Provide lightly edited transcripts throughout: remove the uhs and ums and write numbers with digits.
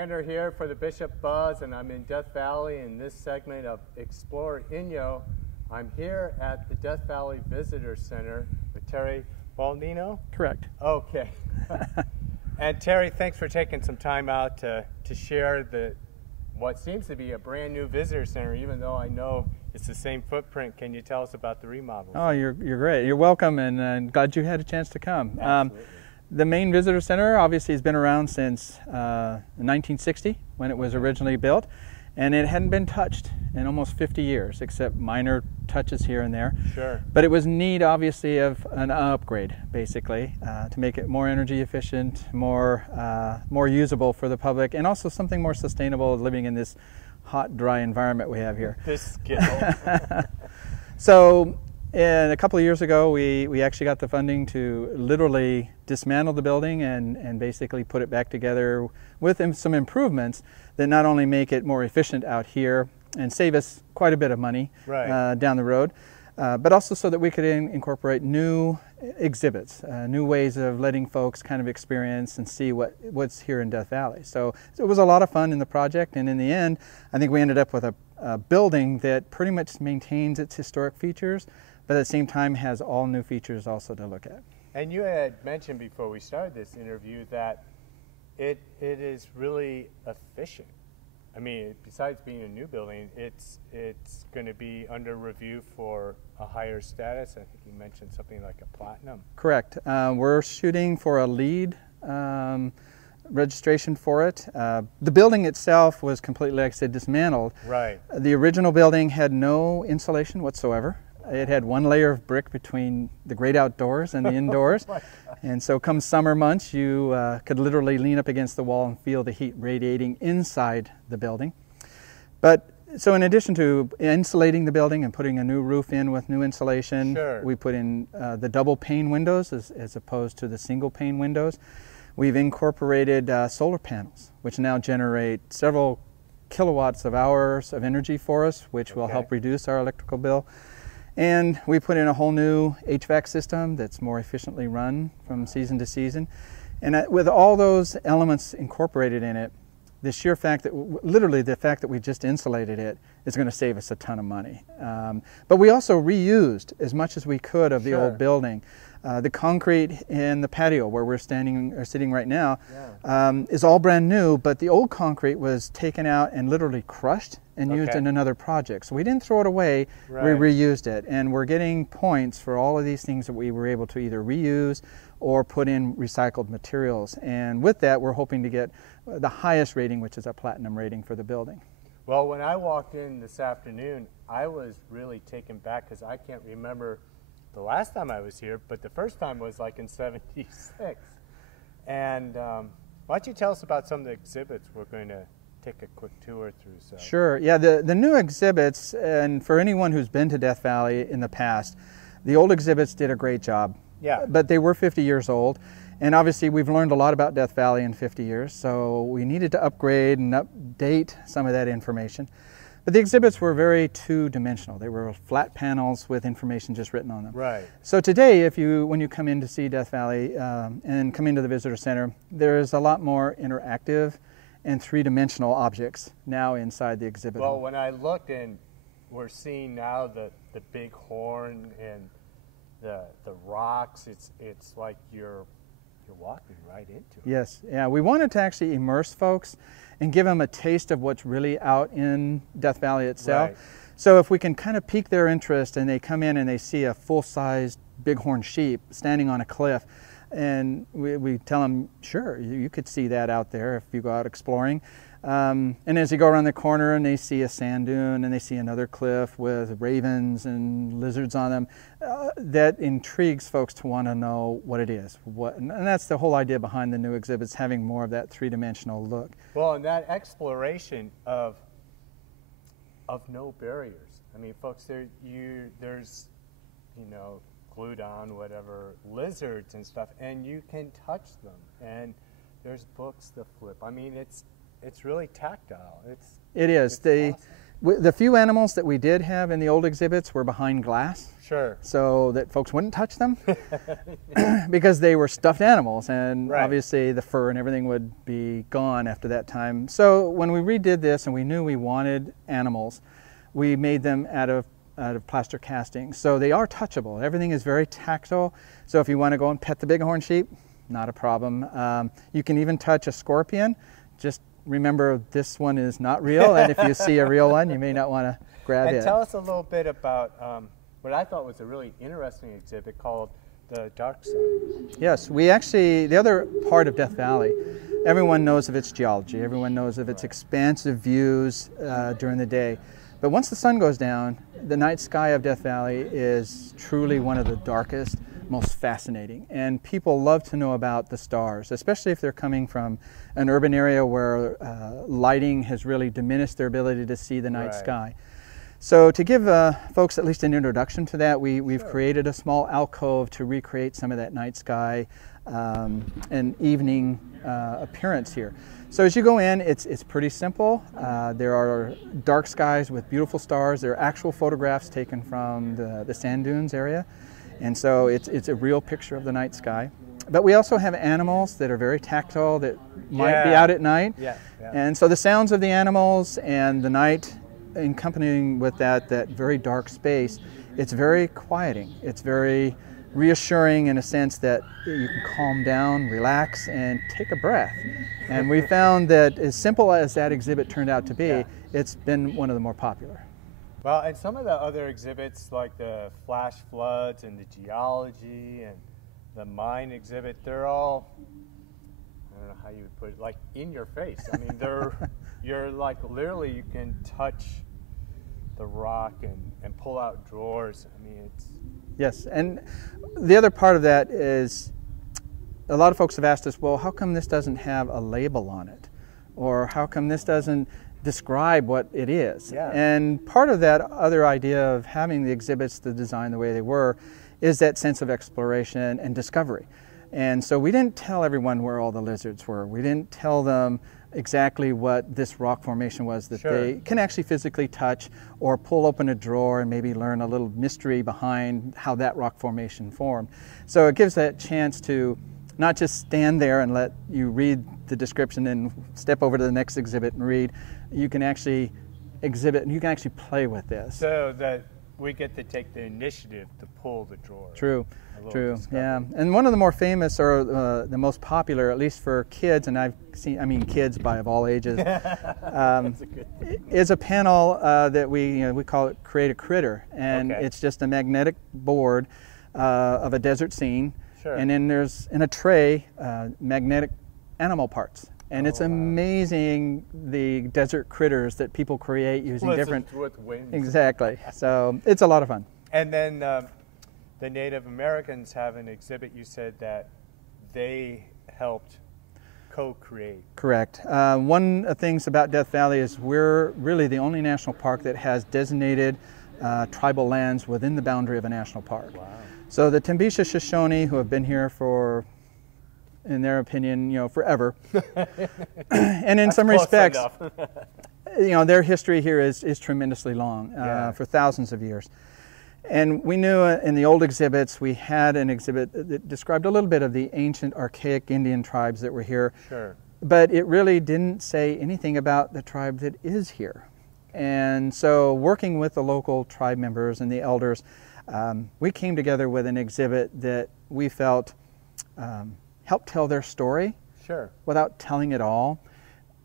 Skandar here for the Bishop Buzz, and I'm in Death Valley in this segment of Explore Inyo. I'm here at the Death Valley Visitor Center with Terry Baldino. Correct. Okay. And Terry, thanks for taking some time out to share what seems to be a brand new visitor center, even though I know it's the same footprint. Can you tell us about the remodels? Oh, you're great. You're welcome, and glad you had a chance to come. Absolutely. The main visitor center obviously has been around since 1960 when it was originally built, and it hadn't been touched in almost 50 years, except minor touches here and there. Sure. But it was in need, obviously, of an upgrade, basically, to make it more energy efficient, more usable for the public, and also something more sustainable living in this hot, dry environment we have here. This Skittle. So, a couple of years ago, we actually got the funding to literally dismantle the building and basically put it back together with some improvements that not only make it more efficient out here and save us quite a bit of money down the road, but also so that we could incorporate new exhibits, new ways of letting folks kind of experience and see what's here in Death Valley. So it was a lot of fun in the project, and in the end, I think we ended up with a building that pretty much maintains its historic features, but at the same time has all new features also to look at. And you had mentioned before we started this interview that it is really efficient. I mean, besides being a new building, it's going to be under review for a higher status. I think you mentioned something like a platinum. Correct. We're shooting for a LEED registration for it. The building itself was completely, like I said, dismantled. Right. The original building had no insulation whatsoever. It had one layer of brick between the great outdoors and the indoors. Oh, and so come summer months, you could literally lean up against the wall and feel the heat radiating inside the building. But so in addition to insulating the building and putting a new roof in with new insulation, sure, we put in the double pane windows as opposed to the single pane windows. We've incorporated solar panels, which now generate several kilowatts of hours of energy for us, which will help reduce our electrical bill. And we put in a whole new HVAC system that's more efficiently run from season to season. And with all those elements incorporated in it, the sheer fact that, literally the fact that we just insulated it is going to save us a ton of money. But we also reused as much as we could of the old building. The concrete in the patio where we're sitting right now is all brand new, but the old concrete was taken out and literally crushed and used in another project. So we didn't throw it away, we reused it. And we're getting points for all of these things that we were able to either reuse or put in recycled materials. And with that, we're hoping to get the highest rating, which is a platinum rating for the building. Well, when I walked in this afternoon, I was really taken back because I can't remember the last time I was here, but the first time was like in '76. And why don't you tell us about some of the exhibits we're going to take a quick tour through? So. Sure. Yeah, the new exhibits, and for anyone who's been to Death Valley in the past, the old exhibits did a great job. Yeah. But they were 50 years old. And obviously we've learned a lot about Death Valley in 50 years, so we needed to upgrade and update some of that information. But the exhibits were very two-dimensional. They were flat panels with information just written on them. Right. So today, when you come in to see Death Valley and come into the visitor center, there's a lot more interactive and three-dimensional objects now inside the exhibit. Well, when I looked, and we're seeing now the big horn and the rocks, it's like you're walking right into it. Yes, yeah, we wanted to actually immerse folks and give them a taste of what's really out in Death Valley itself. Right. So if we can kind of pique their interest and they come in and they see a full-sized bighorn sheep standing on a cliff, and we tell them, sure, you could see that out there if you go out exploring. And as you go around the corner and they see a sand dune and they see another cliff with ravens and lizards on them, that intrigues folks to want to know what it is. And that's the whole idea behind the new exhibits, having more of that three-dimensional look. Well, and that exploration of no barriers. I mean, folks, there's glued on whatever lizards and stuff, and you can touch them. And there's books to flip. I mean, it's really tactile. It is. Awesome. The few animals that we did have in the old exhibits were behind glass. Sure. So that folks wouldn't touch them because they were stuffed animals, and obviously the fur and everything would be gone after that time. So when we redid this and we knew we wanted animals, we made them out of plaster casting. So they are touchable. Everything is very tactile. So if you want to go and pet the bighorn sheep, not a problem. You can even touch a scorpion. Just remember, this one is not real, and if you see a real one, you may not want to grab it. And tell us a little bit about what I thought was a really interesting exhibit called The Dark Side. Yes, we actually, the other part of Death Valley, everyone knows of its geology, everyone knows of its expansive views during the day. But once the sun goes down, the night sky of Death Valley is truly one of the darkest, most fascinating. And people love to know about the stars, especially if they're coming from an urban area where lighting has really diminished their ability to see the night sky. So to give folks at least an introduction to that, we've created a small alcove to recreate some of that night sky and evening appearance here. So as you go in, it's pretty simple. There are dark skies with beautiful stars. There are actual photographs taken from the sand dunes area. And so it's a real picture of the night sky. But we also have animals that are very tactile that might be out at night. And so the sounds of the animals and the night accompanying with that very dark space, it's very quieting. It's very reassuring in a sense that you can calm down, relax, and take a breath. And we found that as simple as that exhibit turned out to be, it's been one of the more popular. Well, and some of the other exhibits like the flash floods and the geology and the mine exhibit, they're all, I don't know how you would put it, like in your face. I mean, you're like literally you can touch the rock and pull out drawers. I mean, it's... Yes, and the other part of that is a lot of folks have asked us, well, how come this doesn't have a label on it? Or how come this doesn't describe what it is? And part of that other idea of having the exhibits, the design the way they were, is that sense of exploration and discovery. And so we didn't tell everyone where all the lizards were. We didn't tell them exactly what this rock formation was that they can actually physically touch or pull open a drawer and maybe learn a little mystery behind how that rock formation formed. So it gives that chance to not just stand there and let you read the description and step over to the next exhibit and read. You can actually exhibit and you can actually play with this. So that we get to take the initiative to pull the drawer. True. Yeah. And one of the more famous or the most popular, at least for kids, and I've seen, I mean kids of all ages, is a panel that we call it Create a Critter. And it's just a magnetic board of a desert scene. And then there's in a tray magnetic animal parts. And it's amazing the desert critters that people create using different... With wings. Exactly. So it's a lot of fun. And then the Native Americans have an exhibit you said that they helped co-create. Correct. One of the things about Death Valley is we're really the only national park that has designated tribal lands within the boundary of a national park. Wow. So the Tempe Shoshoni, who have been here for, in their opinion, forever, and in some respects, their history here is tremendously long, for thousands of years. And we knew in the old exhibits, we had an exhibit that described a little bit of the ancient archaic Indian tribes that were here, but it really didn't say anything about the tribe that is here. And so working with the local tribe members and the elders, we came together with an exhibit that we felt helped tell their story without telling it all.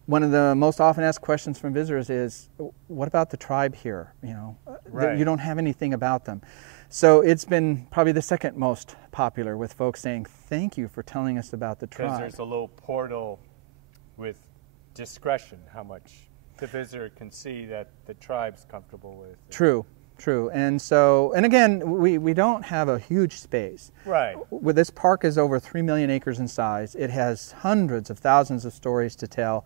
One of the most often asked questions from visitors is, what about the tribe here? You don't have anything about them. So it's been probably the second most popular with folks saying, thank you for telling us about the tribe. Because there's a little portal with discretion, how much the visitor can see that the tribe's comfortable with. True. And so, and again, we don't have a huge space. With this park is over 3 million acres in size. It has hundreds of thousands of stories to tell.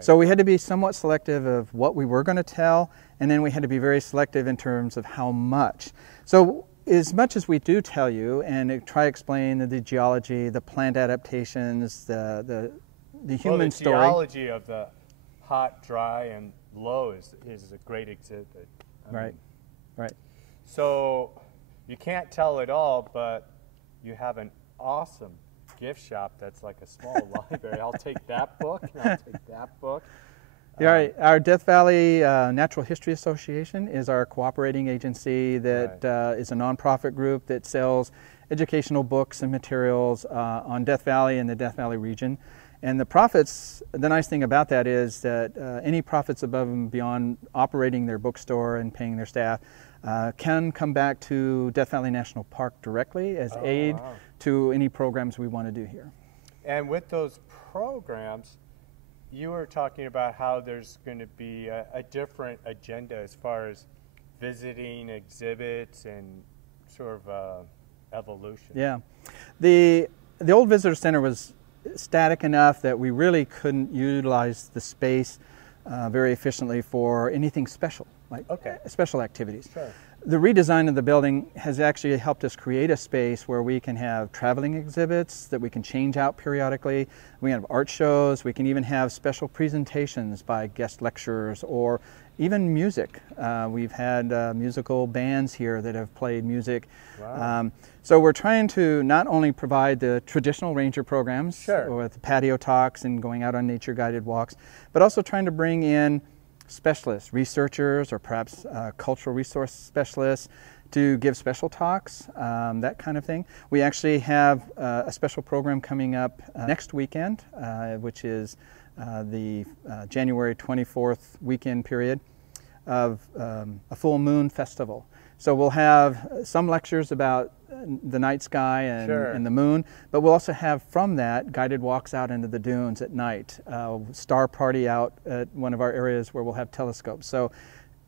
So we had to be somewhat selective of what we were going to tell, and then we had to be very selective in terms of how much. So as much as we do tell you and try to explain the geology, the plant adaptations, the human story. The geology of the hot, dry, and Low is a great exhibit. Right. Right. So you can't tell it all, but you have an awesome gift shop that's like a small library. I'll take that book, and I'll take that book. Yeah, our Death Valley Natural History Association is our cooperating agency that is a nonprofit group that sells educational books and materials on Death Valley and the Death Valley region. And the profits, the nice thing about that is that any profits above and beyond operating their bookstore and paying their staff can come back to Death Valley National Park directly as aid to any programs we want to do here. And with those programs, you were talking about how there's going to be a different agenda as far as visiting exhibits and sort of evolution. Yeah. The old visitor center was static enough that we really couldn't utilize the space very efficiently for anything special, like special activities. Sure. The redesign of the building has actually helped us create a space where we can have traveling exhibits that we can change out periodically. We can have art shows. We can even have special presentations by guest lecturers or even music. We've had musical bands here that have played music. Wow. So we're trying to not only provide the traditional ranger programs with patio talks and going out on nature guided walks, but also trying to bring in specialists, researchers, or perhaps cultural resource specialists to give special talks, that kind of thing. We actually have a special program coming up next weekend, which is the January 24th weekend period of a full moon festival. So we'll have some lectures about the night sky and the moon, but we'll also have from that guided walks out into the dunes at night, star party out at one of our areas where we'll have telescopes. So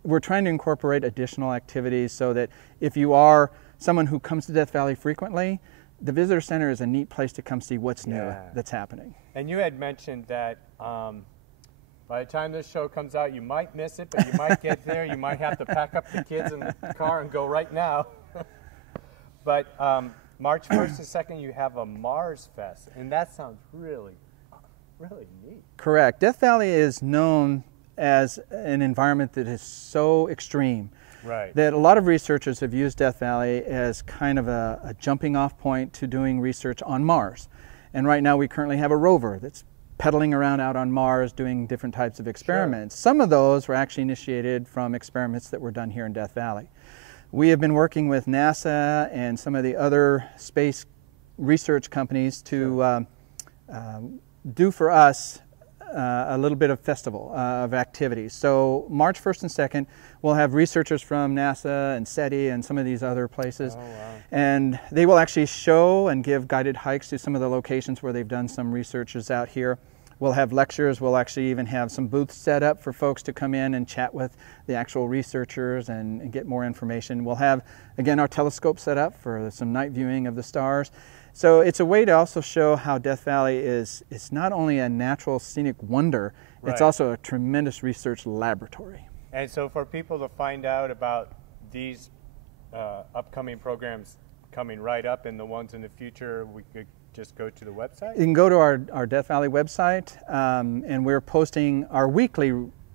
we're trying to incorporate additional activities so that if you are someone who comes to Death Valley frequently, the visitor center is a neat place to come see what's new that's happening. And you had mentioned that by the time this show comes out, you might miss it, but you might get there. You might have to pack up the kids in the car and go right now. But March 1st and 2nd, you have a Mars Fest, and that sounds really, really neat. Correct. Death Valley is known as an environment that is so extreme that a lot of researchers have used Death Valley as kind of a jumping off point to doing research on Mars. And right now we currently have a rover that's pedaling around out on Mars doing different types of experiments. Some of those were actually initiated from experiments that were done here in Death Valley. We have been working with NASA and some of the other space research companies to do for us a little bit of festival of activities. So March 1st and 2nd, we'll have researchers from NASA and SETI and some of these other places. And they will actually show and give guided hikes to some of the locations where they've done some researches out here. We'll have lectures. We'll actually even have some booths set up for folks to come in and chat with the actual researchers and get more information. We'll have, again, our telescope set up for some night viewing of the stars. So it's a way to also show how Death Valley is not only a natural scenic wonder, it's also a tremendous research laboratory. And so for people to find out about these upcoming programs coming right up and the ones in the future, we could just go to the website? You can go to our Death Valley website, and we're posting our weekly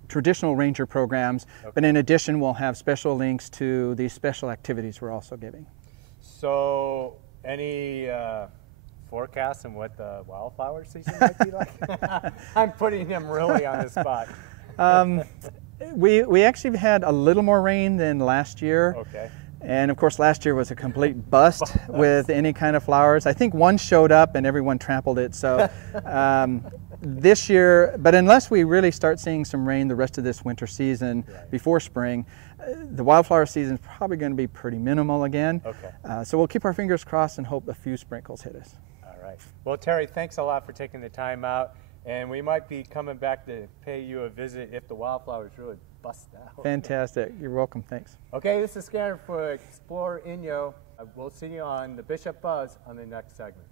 traditional ranger programs, but in addition we'll have special links to these special activities we're also giving. So any forecasts on what the wildflower season might be like? I'm putting him really on the spot. We actually had a little more rain than last year. And of course last year was a complete bust with any kind of flowers. I think one showed up and everyone trampled it. So this year, but unless we really start seeing some rain the rest of this winter season before spring, the wildflower season is probably going to be pretty minimal again. So we'll keep our fingers crossed and hope a few sprinkles hit us. All right. Well, Terry, thanks a lot for taking the time out. And we might be coming back to pay you a visit if the wildflowers really bust out. Fantastic. You're welcome. Thanks. Okay, this is Skandar for Explore Inyo. We'll see you on the Bishop Buzz on the next segment.